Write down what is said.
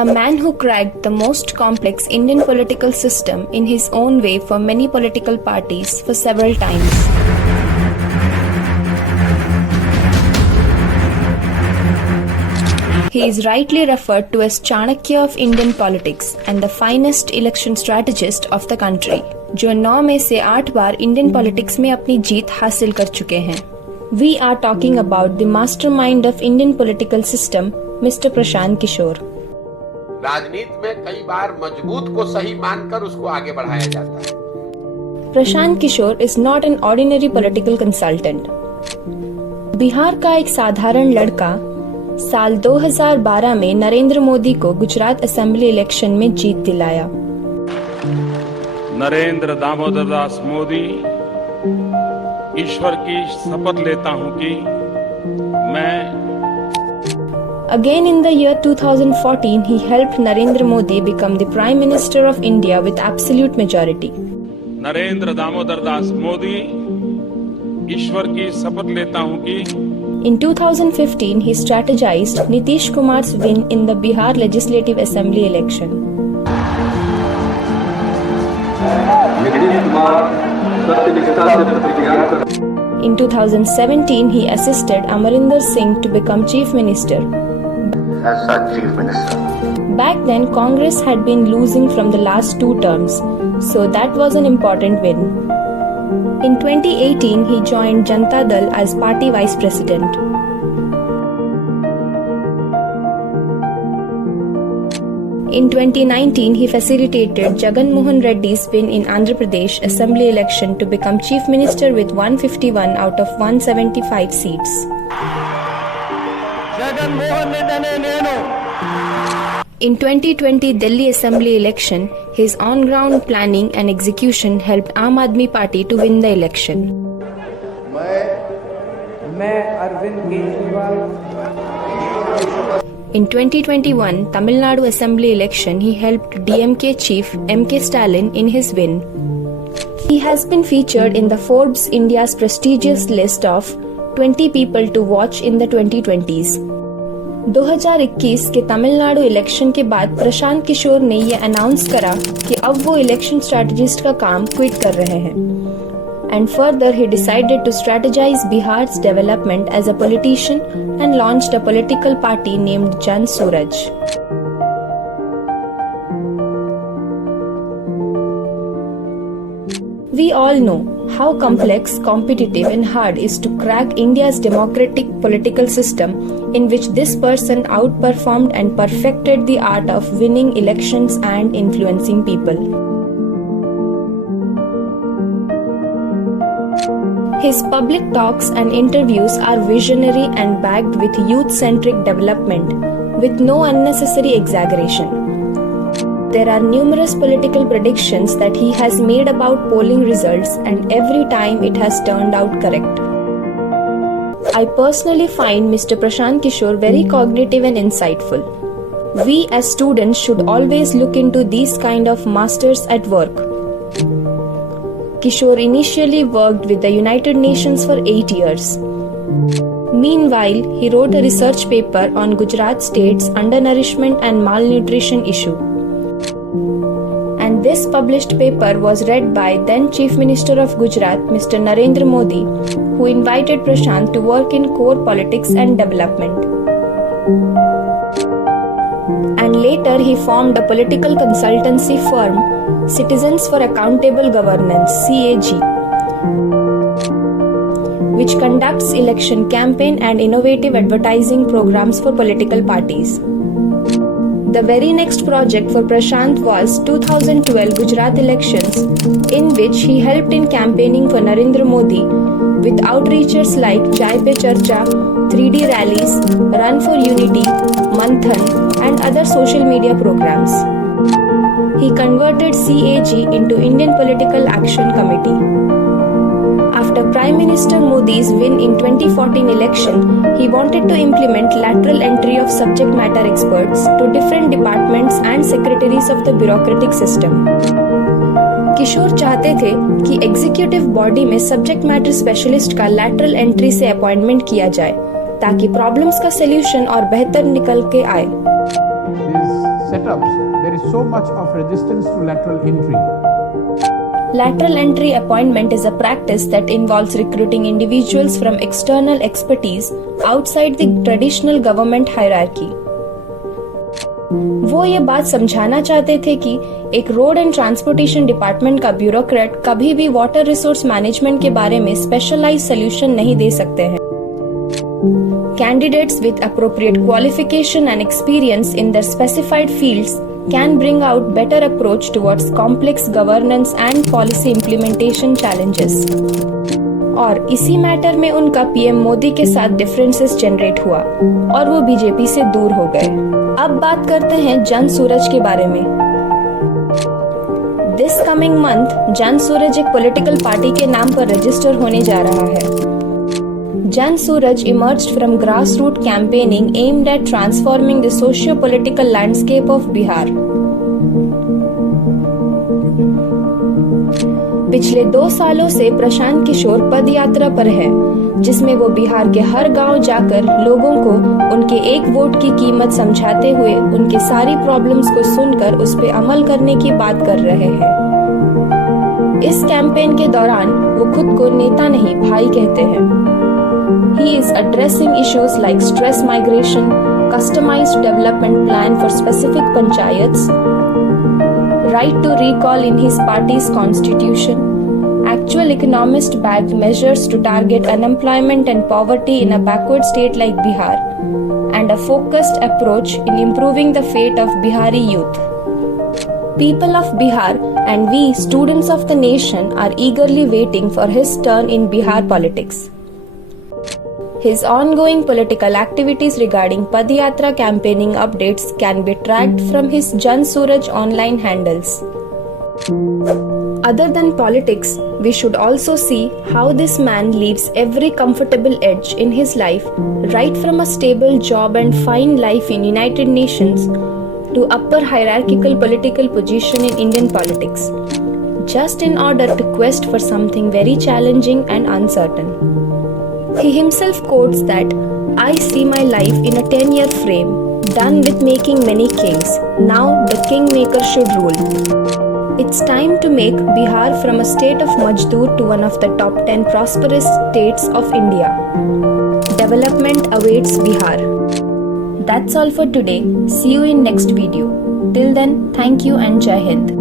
A man who cracked the most complex Indian political system in his own way for many political parties for several times. He is rightly referred to as Chanakya of Indian politics and the finest election strategist of the country, जो 9 में से 8 बार Indian politics में अपनी जीत हासिल कर चुके हैं. We are talking about the mastermind of Indian political system, Mr. Prashant Kishore. राजनीति में कई बार मजबूत को सही मानकर उसको आगे बढ़ाया जाता है. Prashant Kishor is not an ordinary political consultant. Bihar का एक साधारण लड़का साल 2012 में नरेंद्र मोदी को गुजरात असेंबली इलेक्शन में जीत दिलाया. नरेंद्र दामोदर दास मोदी, ईश्वर की शपथ लेता हूं कि मैं. Again in the year 2014, he helped Narendra Modi become the Prime Minister of India with absolute majority. Narendra Damodar Das Modi, ईश्वर की शपथ लेता हूं कि. In 2015, he strategized Nitish Kumar's win in the Bihar Legislative Assembly election. In 2017, he assisted Amarinder Singh to become Chief Minister. As such, Chief Minister. Back then, Congress had been losing from the last 2 terms, so that was an important win. In 2018, he joined Janata Dal as party vice president. In 2019, he facilitated Jagan Mohan Reddy's win in Andhra Pradesh Assembly election to become chief minister with 151 out of 175 seats. In 2020 Delhi Assembly election, his on-ground planning and execution helped Aam Aadmi Party to win the election. In 2021 Tamil Nadu Assembly election, he helped DMK chief MK Stalin in his win. He has been featured in the Forbes India's prestigious list of 20 people to watch in the 2020s. 2021 के Tamil Nadu election के बाद प्रशांत किशोर ने ये announce करा कि अब वो election strategist का काम क्विट कर रहे हैं. And further, he decided to strategize Bihar's development as a politician and launched a political party named Jan Suraj. We all know how complex, competitive and hard is to crack India's democratic political system, in which this person outperformed and perfected the art of winning elections and influencing people. His public talks and interviews are visionary and backed with youth-centric development, with no unnecessary exaggeration. There are numerous political predictions that he has made about polling results, and every time it has turned out correct. I personally find Mr. Prashant Kishore very cognitive and insightful. We as students should always look into these kind of masters at work. Kishore initially worked with the United Nations for 8 years. Meanwhile, he wrote a research paper on Gujarat state's undernourishment and malnutrition issue. And this published paper was read by then Chief Minister of Gujarat, Mr. Narendra Modi, who invited Prashant to work in core politics and development. And later he formed a political consultancy firm, Citizens for Accountable Governance (CAG), which conducts election campaign and innovative advertising programs for political parties. The very next project for Prashant was 2012 Gujarat elections, in which he helped in campaigning for Narendra Modi with outreachers like Chai Pe Charcha, 3D rallies, Run for Unity, Manthan and other social media programs. He converted CAG into Indian Political Action Committee. After Prime Minister Modi's win in 2014 election, he wanted to implement lateral entry of subject matter experts to different departments and secretaries of the bureaucratic system. किशोर चाहते थे कि executive body में subject matter specialist का lateral entry से appointment किया जाए ताकि problems का सलूशन और बेहतर निकल के आए. setups, there is so much of resistance to lateral entry. Lateral entry appointment is a practice that involves recruiting individuals from external expertise outside the traditional government hierarchy. वो ये बात समझाना चाहते थे कि एक रोड एंड ट्रांसपोर्टेशन डिपार्टमेंट का bureaucrat कभी भी वाटर रिसोर्स मैनेजमेंट के बारे में स्पेशलाइज्ड सॉल्यूशन नहीं दे सकते हैं. Candidates with appropriate qualification and experience in their specified fields can bring out better approach towards complex governance and policy implementation challenges. और इसी मैटर में उनका पीएम मोदी के साथ डिफरेंसेस जनरेट हुआ और वो बीजेपी से दूर हो गए. अब बात करते हैं जन सूरज के बारे में. दिस कमिंग मंथ जन सूरज एक पॉलिटिकल पार्टी के नाम पर रजिस्टर होने जा रहा है. Jan Suraj emerged from grassroots campaigning aimed at transforming the socio-political landscape of Bihar. पिछले 2 सालों से प्रशांत किशोर पद यात्रा पर है, जिसमें वो बिहार के हर गांव जाकर लोगों को उनके एक वोट की कीमत समझाते हुए उनके सारी प्रॉब्लम्स को सुनकर उस पर अमल करने की बात कर रहे हैं. इस कैंपेन के दौरान वो खुद को नेता नहीं भाई कहते हैं. He is addressing issues like stress migration, customized development plan for specific panchayats, right to recall in his party's constitution, actual economist-backed measures to target unemployment and poverty in a backward state like Bihar, and a focused approach in improving the fate of Bihari youth. People of Bihar and we, students of the nation, are eagerly waiting for his turn in Bihar politics. His ongoing political activities regarding Padayatra campaigning updates can be tracked from his Jan Suraj online handles. Other than politics, we should also see how this man leaves every comfortable edge in his life, right from a stable job and fine life in United Nations to upper hierarchical political position in Indian politics, just in order to quest for something very challenging and uncertain. He himself quotes that, "I see my life in a 10-year frame, done with making many kings. Now the kingmaker should rule." It's time to make Bihar from a state of Majdoor to one of the top 10 prosperous states of India. Development awaits Bihar. That's all for today. See you in next video. Till then, thank you and Jai Hind.